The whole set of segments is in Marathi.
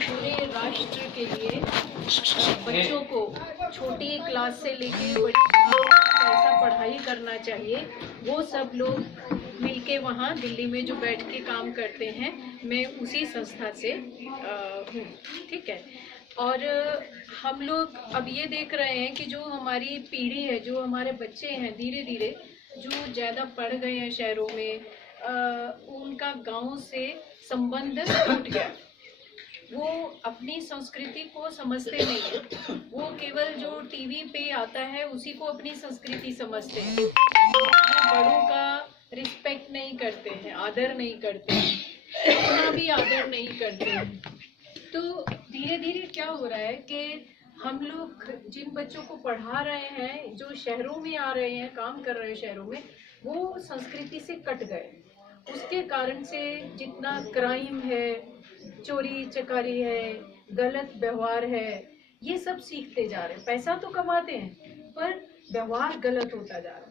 पूरे राष्ट्र के लिए बच्चों को छोटी क्लास से लेके बड़ी कैसा पढ़ाई करना चाहिए, वो सब लोग मिलके वहाँ दिल्ली में जो बैठ के काम करते हैं, मैं उसी संस्था से हूँ। ठीक है। और हम लोग अब ये देख रहे हैं कि जो हमारी पीढ़ी है, जो हमारे बच्चे हैं, धीरे धीरे जो ज़्यादा पढ़ गए हैं शहरों में, उनका गांव से संबंध टूट गया। वो अपनी संस्कृति को समझते नहीं है, वो केवल जो टीवी पे आता है उसी को अपनी संस्कृति समझते हैं। बड़ों का रिस्पेक्ट नहीं करते हैं, आदर नहीं करते हैं, उतना भी आदर नहीं करते हैं। तो धीरे धीरे क्या हो रहा है कि हम लोग जिन बच्चों को पढ़ा रहे हैं, जो शहरों में आ रहे हैं, काम कर रहे हैं शहरों में, वो संस्कृति से कट गए। उसके कारण से जितना क्राइम है, चोरी चकारी है, गलत व्यवहार है, ये सब सीखते जा रहे हैं। पैसा तो कमाते हैं पर व्यवहार गलत होता जा रहा है।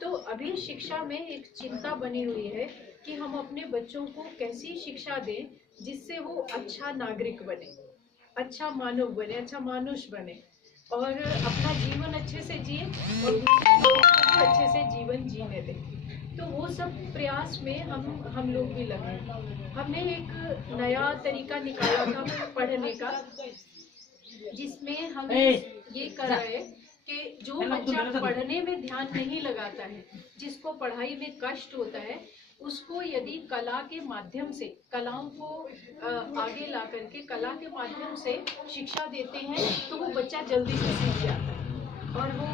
तो अभी शिक्षा में एक चिंता बनी हुई है कि हम अपने बच्चों को कैसी शिक्षा दें जिससे वो अच्छा नागरिक बने, अच्छा मानव बने, अच्छा मानुष बने और अपना जीवन अच्छे से जिए और दूसरे लोगों को भी अच्छे से जीवन जीने दें। तो वो सब प्रयास में हम लोग भी लगे। हमने एक नया तरीका निकाला था पढ़ने का, जिसमें हम ये कर रहे हैं कि जो बच्चा पढ़ने में ध्यान नहीं लगाता है, जिसको पढ़ाई में कष्ट होता है, उसको यदि कला के माध्यम से, कलाओं को आगे ला करके कला के माध्यम से शिक्षा देते हैं, तो वो बच्चा जल्दी से सीख जाता है और वो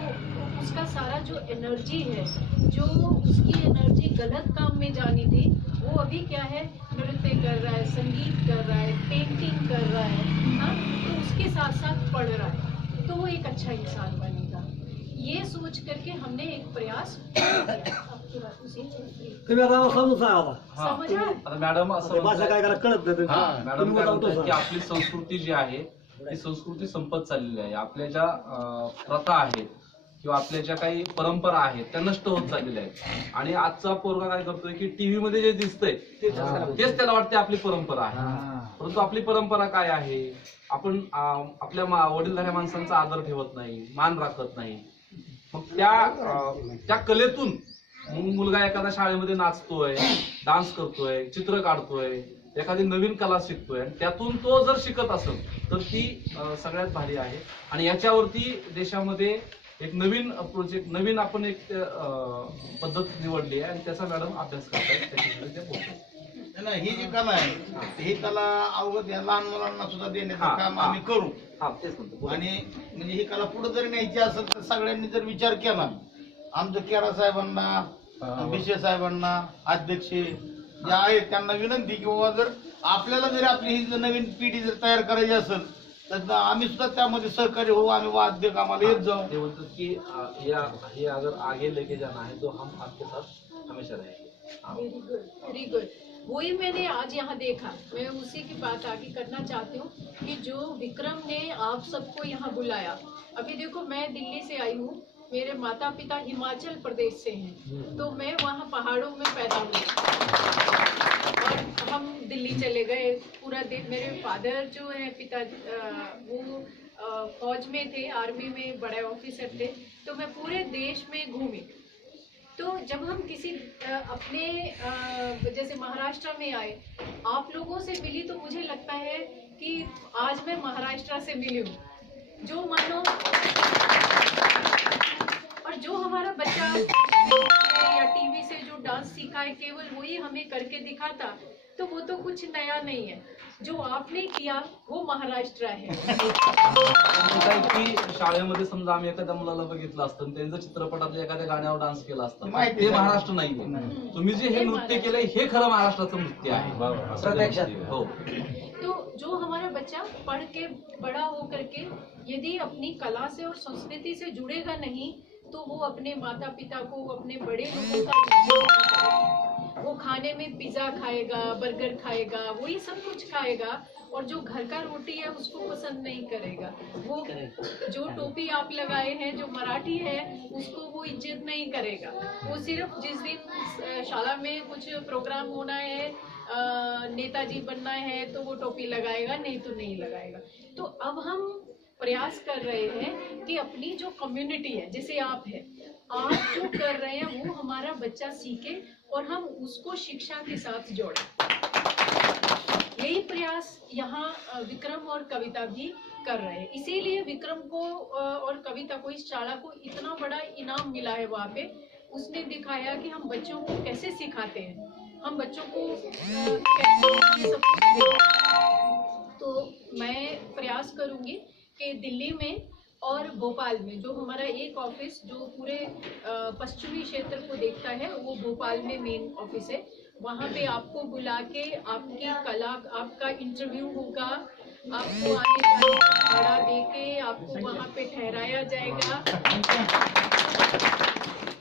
उसका सारा जो एनर्जी है, जो उसकी एनर्जी गलत काम में जानी थी, वो अभी क्या है, नृत्य कर रहा है, संगीत कर रहा है, पेंटिंग कर रहा है, हाँ, तो उसके साथ साथ पढ़ रहा है, तो वो एक अच्छा इंसान बनेगा। ये सोच करके हमने एक प्रयास किया। मॅडम की आपली संस्कृती जी आहे ती संस्कृती संपत चाललेली आहे। आपल्या ज्या प्रथा आहेत किंवा आपल्या ज्या काही परंपरा आहेत त्या नष्ट होत चाललेल्या आहेत आणि आजचा पोरगा काय करतोय की टीव्ही मध्ये जे दिसतंय तेच त्याला वाटते आपली परंपरा आहे। परंतु आपली परंपरा काय आहे, आपण आपल्या वडीलधाऱ्या माणसांचा आदर ठेवत नाही, मान राखत नाही। मग त्या कलेतून मुलगा एखाद्या शाळेमध्ये नाचतोय, डान्स करतोय, चित्र काढतोय, एखादी नवीन कला शिकतोय आणि त्यातून तो जर शिकत असेल तर ती सगळ्यात भारी आहे। आणि याच्यावरती देशामध्ये एक नवीन प्रोजेक्ट, नवीन आपण एक पद्धत निवडली आहे आणि त्याचा मॅडम अभ्यास करतायत, त्याच्याकडे ते बोलतात। ही जी कला आहे ही कला अवगत या लहान मुलांना सुद्धा देण्याचं काम आम्ही करू। आणि म्हणजे ही कला पुढे जर न्यायची असेल तर सगळ्यांनी जर विचार केला, आमचं केरा साहेबांना, बिशे साहेबांना, अध्यक्ष जे आहेत त्यांना विनंती की बाबा जर आपल्याला जर आपली ही नवीन पिढी जर तयार करायची असेल तर आम्ही सुद्धा त्यामध्ये सहकार्य होऊ, आम्ही वाद्य कामाला येत जाऊ। ते बोलतात की ये अगर आगे लेके जाना है तो हम आपके साथ हमेशा रहेंगे। Very good, very good. वही मैंने आज यहाँ देखा, मैं उसी की बात आगे करना चाहती हूँ कि जो विक्रम ने आप सबको यहाँ बुलाया। अभी देखो मैं दिल्ली से आई हूँ, मेरे माता पिता हिमाचल प्रदेश से हैं, तो मैं वहाँ पहाड़ों में पैदा हुई और हम दिल्ली चले गए। पूरा दिन मेरे फादर जो है पिता वो फौज में थे, आर्मी में बड़े ऑफिसर थे, तो मैं पूरे देश में घूमी। तो जब हम किसी अपने जैसे महाराष्ट्र में आए, आप लोगों से मिली, तो मुझे लगता है कि आज मैं महाराष्ट्र से मिली हूँ। जो मानो और जो हमारा बच्चा या टीवी से जो डांस सीखा है, केवल वही हमें करके दिखाता, तो वो तो कुछ नया नहीं है। जो आपने किया वो महाराष्ट्र आहे। की शाळेमध्ये समजा आम्ही एखाद्या मुलाला बघितलं असतं, त्यांचं चित्रपटातल्या एखाद्या गाण्यावर डान्स केला असतं, ते महाराष्ट्र नाहीये। तुम्ही जे हे नृत्य केलंय हे खरं महाराष्ट्राचं नृत्य आहे। हो। तो जो हमारा बच्चा पढ़ के बड़ा हो करके यदि अपनी कला से और संस्कृति से जुड़ेगा नहीं, तो वो अपने माता पिता को, अपने बड़े लोगों का, वो खाने में पिज्जा खाएगा, बर्गर खाएगा, वही सब कुछ खाएगा और जो घर का रोटी है उसको पसंद नहीं करेगा। वो जो टोपी आप लगाए हैं, जो मराठी है, उसको वो इज्जत नहीं करेगा। वो सिर्फ जिस दिन शाला में कुछ प्रोग्राम होना है, नेताजी बनना है तो वो टोपी लगाएगा, नहीं तो नहीं लगाएगा। तो अब हम प्रयास कर रहे हैं कि अपनी जो कम्युनिटी है, जैसे आप है, आप जो कर रहे हैं वो हमारा बच्चा सीखे और हम उसको शिक्षा के साथ जोड़ें। यही प्रयास यहाँ विक्रम और कविता भी कर रहे हैं। इसीलिए विक्रम को और कविता को, इस शाला को इतना बड़ा इनाम मिला है वहाँ पे। उसने दिखाया कि हम बच्चों को कैसे सिखाते हैं, हम बच्चों को कैसे सब कुछ देते हैं। तो मैं प्रयास करूंगी कि दिल्ली में और भोपाल में, जो हमारा एक ऑफिस जो पूरे पश्चिमी क्षेत्र को देखता है, वो भोपाल में मेन ऑफिस है। वहाँ पे आपको बुला के आपकी कला, आपका इंटरव्यू होगा, आपको आने का भाड़ा दे के आपको वहाँ पे ठहराया जाएगा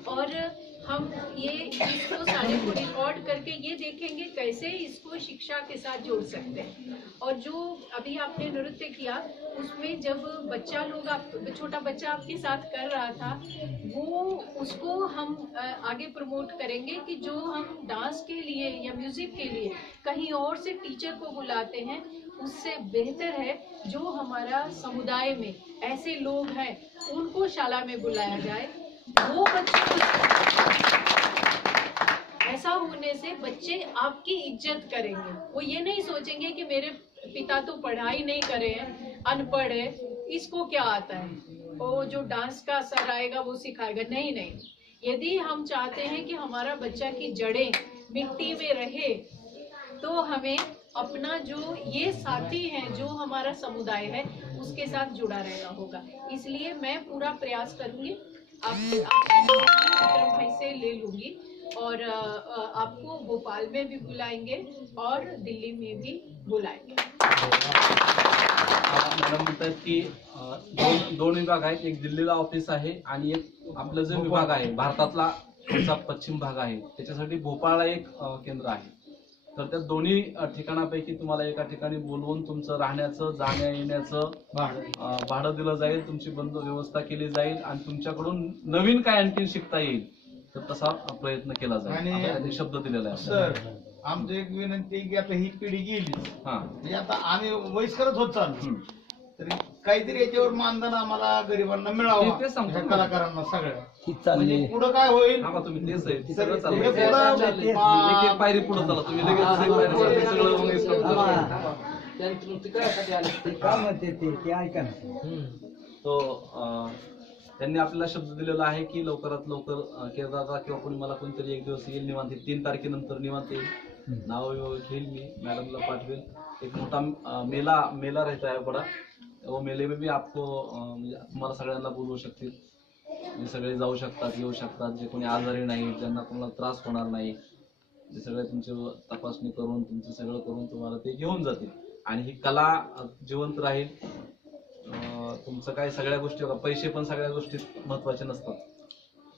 और हम ये इसको सारे को रिकॉर्ड करके ये देखेंगे कैसे इसको शिक्षा के साथ जोड़ सकते हैं। और जो अभी आपने नृत्य किया, उसमें जब बच्चा लोग छोटा बच्चा आपके साथ कर रहा था, वो उसको हम आगे प्रमोट करेंगे कि जो हम डांस के लिए या म्यूजिक के लिए कहीं और से टीचर को बुलाते हैं, उससे बेहतर है जो हमारा समुदाय में ऐसे लोग हैं उनको शाला में बुलाया जाए। वो बच्चे, ऐसा होने से बच्चे आपकी इज्जत करेंगे। वो ये नहीं सोचेंगे कि मेरे पिता तो पढ़ाई नहीं करे हैं, अनपढ़ है, इसको क्या आता है, वो जो डांस का सर आएगा वो सिखाएगा। नहीं नहीं, यदि हम चाहते हैं कि हमारा बच्चा की जड़ें मिट्टी में रहे, तो हमें अपना जो ये साथी है, जो हमारा समुदाय है, उसके साथ जुड़ा रहना होगा। इसलिए मैं पूरा प्रयास करूंगी, विक्रम भाई से ले लूंगी और आपको भोपाल में भी बुलाएंगे और दिल्ली में भी बुलाएंगे। मॅडम म्हणतात की दोन विभाग आहेत, एक दिल्लीला ऑफिस आहे आणि एक आपला जो विभाग आहे भारतातला पश्चिम भाग आहे, त्याच्यासाठी भोपाळला एक केंद्र आहे। तर त्या दोन्ही ठिकाणापैकी तुम्हाला एका ठिकाणी बोलवून तुमचं राहण्याचं, जाण्या येण्याचं भाडं दिलं जाईल, तुमची बंद व्यवस्था केली जाईल आणि तुमच्याकडून नवीन काय आणखी शिकता येईल तर तसा प्रयत्न केला जाईल, आणि शब्द दिलेला आहे। सर, आमची एक विनंती आहे की आता ही पिढी गेली, म्हणजे आता आम्ही वयस्करच होत चाललो, तरी काहीतरी याच्यावर मानधन आम्हाला गरिबांना मिळावं, कलाकारांना सगळ्या, म्हणजे पुढं काय होईल तुम्ही तेच आहे सगळं चालू, एक पायरी पुढे चला तुम्ही, लगेच तो त्यांनी आपल्याला शब्द दिलेला आहे की लवकरात लवकर केदारदा किंवा कोणी मला कोणतरी एक दिवस येईल निवांत, 3 तारखेनंतर निवांत येईल, नाव घेईल मी, मॅडमला पाठवेल। एक मोठा मेला रहता है बड़ा, वो मेले में भी आपको तुम्हाला सगळ्यांना बोलवू शकतील, सगळे जाऊ शकतात, येऊ शकतात, जे कोणी आजारी नाही, ज्यांना कोणाला त्रास होणार नाही, जे सगळे तुमची तपासणी करून तुमचं सगळं करून तुम्हाला ते घेऊन जातील आणि ही कला जिवंत राहील। तुमचं काय सगळ्या गोष्टी, पैसे पण सगळ्या गोष्टी महत्वाचे नसतात,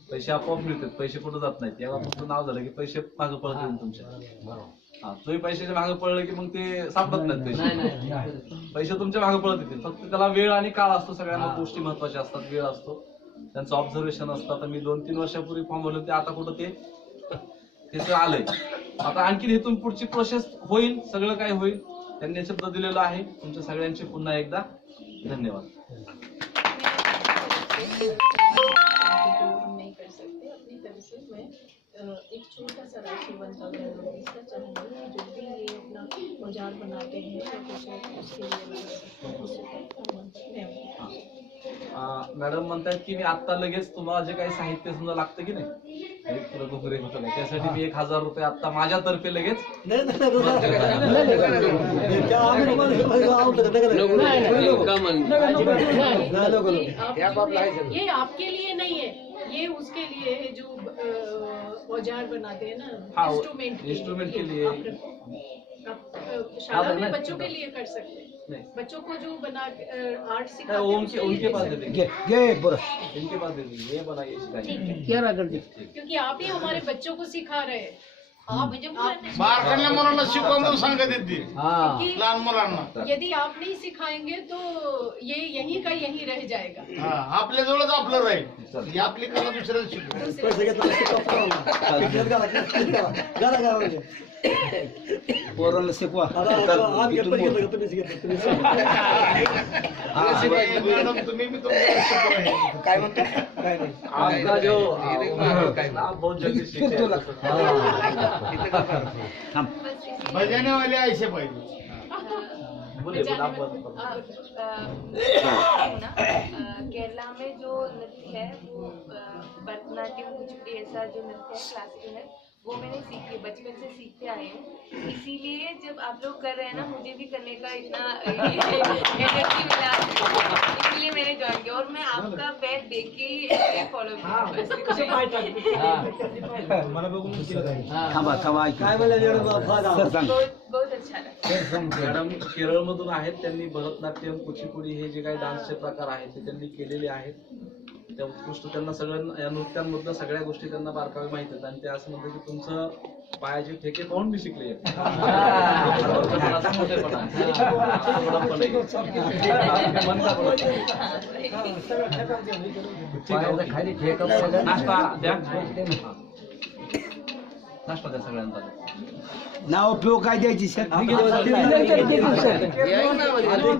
पैसे आपोआप मिळतात, पैसे कुठं जात नाहीत। याला तुमचं नाव झालं की पैसे मागे पळतील तुमच्या, तुम्ही पैशाच्या मागे पडलं की मग ते सापडत नाहीत पैसे तुमच्या मागे पळत येतील, फक्त त्याला वेळ आणि काळ असतो, सगळ्यांना गोष्टी महत्वाच्या असतात, वेळ असतो, त्यांचं ऑब्झर्वेशन असतं। आता मी 2-3 वर्षापूर्वी फॉर्म भरले होते, आता कुठं ते आलंय, आता आणखी इथून पुढची प्रोसेस होईल, सगळं काय होईल, त्यांनी शब्द दिलेला आहे। तुमच्या सगळ्यांचे पुन्हा एकदा धन्यवाद। हम नहीं कर सकते अपनी तरफ से, मैं एक छोटा सा राशि 1000 रुपीज़ का चाहूँगी, जो भी ये अपना औजार बनाते हैं या कुछ उसके लिए। मॅडम म्हणतात की मी आता लगेच तुम्हाला जे काही साहित्य समजा लागतं की नाही, घुगरे होतं, त्यासाठी मी 1000 रुपये आता माझ्यातर्फे लगेच, ये आपके लिए नहीं है, ये उसके लिए है जो औजार बनाते हैं ना, इंस्ट्रूमेंट के लिए, शाला में बच्चों के लिए कर सकते हैं, बच्चों को जो बना आर्ट सिखाते हैं उनके पास दे देंगे, इनके पास दे देंगे, ये बनाइए सिखाइए, क्योंकि आप ही हमारे बच्चों को सिखा रहे हैं। बारकांना मुलांना शिकवा म्हणून सांगत येते लहान मुलांना, यदि आप नहीं सिखाएंगे तो ये यहीं का यहीं रह जाएगा। आपल्या जवळच आपलं राहील, ही आपली कला दुसऱ्याला शिकवा। पोराला शिकवा मॅडम तुम्ही मी तुमचं काय म्हणतो काय नाही आपका जो आप बहुत जल्दी सीख जाएगा। थांब भजने वाले ऐसे पाहिजे बोलिए बोलिए, आप बोलिए। केरला में जो नृत्य है वो भरतनाट्यम कुचिपुड़ी ऐसा जो नृत्य है क्लासिकल है वो मैंने सीखी बचपन से सीखते आए हैं। इसीलिए जब आप लोग कर रहे हैं ना मुझे भी करने का इतना एनर्जी मिला इसलिए मैंने ज्वाइन किया और मैं आपका बैग देख के ही फॉलो थांबा थांबा सर सांग बहुत अच्छा लगा। मॅडम केरळमधून आहेत, त्यांनी भरतनाट्यम कुचिपुडी हे जे काही डान्सचे प्रकार आहेत ते त्यांनी केलेले आहेत. त्या उत्कृष्ट त्यांना सगळ्या या नृत्यांमधल्या सगळ्या गोष्टी त्यांना बारकावे माहित आहेत आणि ते असं म्हणतात की तुमचं पायाचे ठेके पाहून मी शिकले. नाश्ता द्या, नाश्ता द्या सगळ्यांना. नाव पिऊ काय द्यायची सर आज किती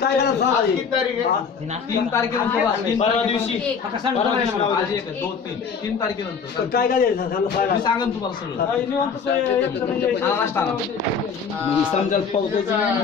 तारीख आहे 3 तारखेनंतर परवा दिवशी आज 1 2 3 तारखेनंतर काय काय द्यायचं मी सांगेन तुम्हाला सगळं. नाश्ता समजा पावसाची